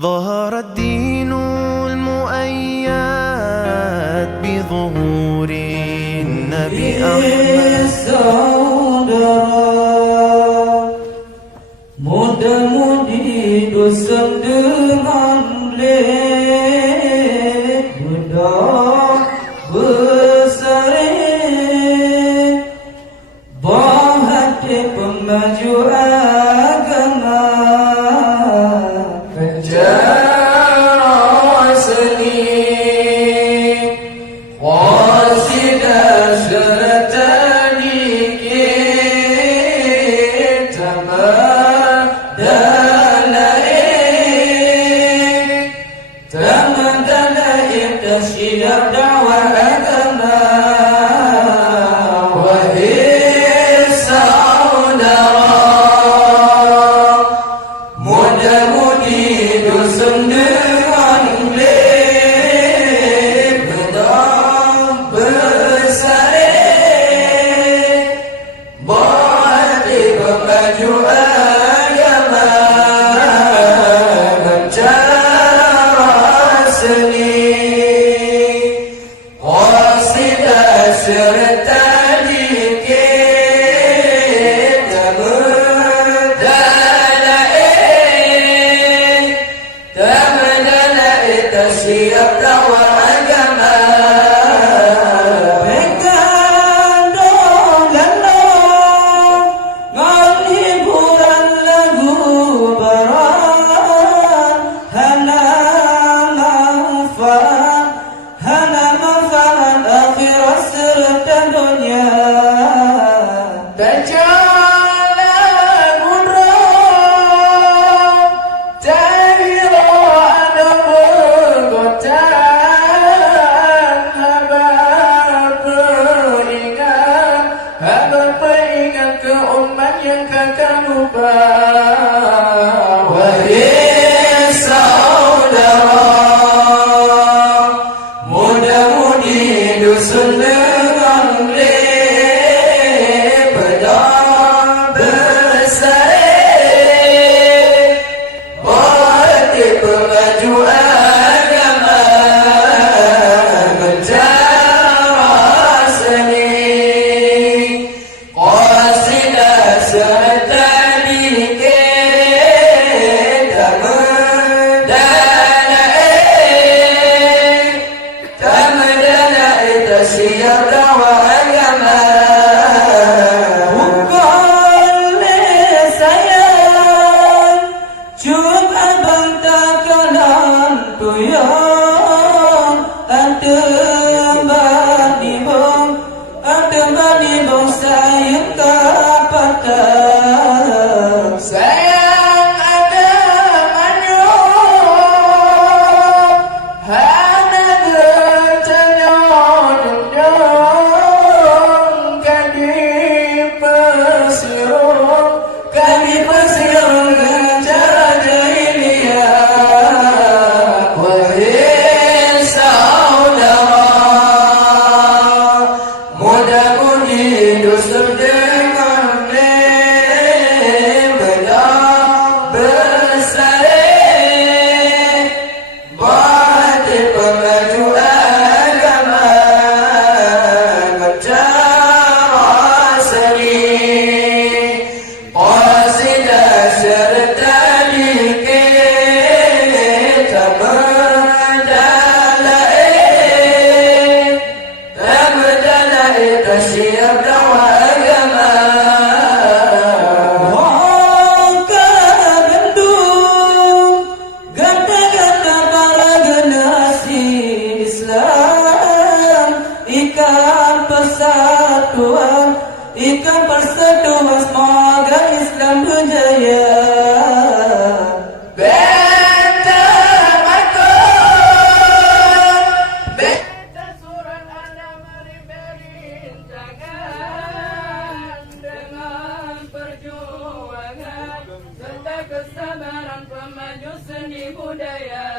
ظهر الدين المؤيد بظهور النبي أحمد. Muda-mudi dusun dengan lek budak berseri bahati pemaju agama penjara seni qasidah serta dikit siap dakwah agama. Wahai saudara, muda-mudi dusun dengan lek bedah bersari bahati pemaju agama mencara seni serta dikit tamdalai siap dakwah agama. Pegang dong ngan hiburan lagu barat hana manfaat akhirat serta dunia. Terjalan mundur tahira ada bergotan habar peringat ke umat yang kakak lupa. Wahai saudara, muda-mudi dusun dengan lek bedah bersari bahati pemaju agama mencara seni qasidah serta dikit tamdalai siap dakwah agama. Bukan sayang cuma bantah kanan tuyang atemba di bong sayang kapatah sayang ada manyong hana bertanyong kami persirung dengan cara jahiliyah. Wahai saudara, muda-mudi dusun dengan lek bedah bersari bahati pemaju agama mencara seni qasidah serta dikit tamdalai siap dakwah agama. Wangka bendung gata-gata para generasi Islam ikan persatuan semoga Islam berjaya. Surat Al-Naml berintahkan dengan perjuangan serta kesabaran pemaju seni budaya.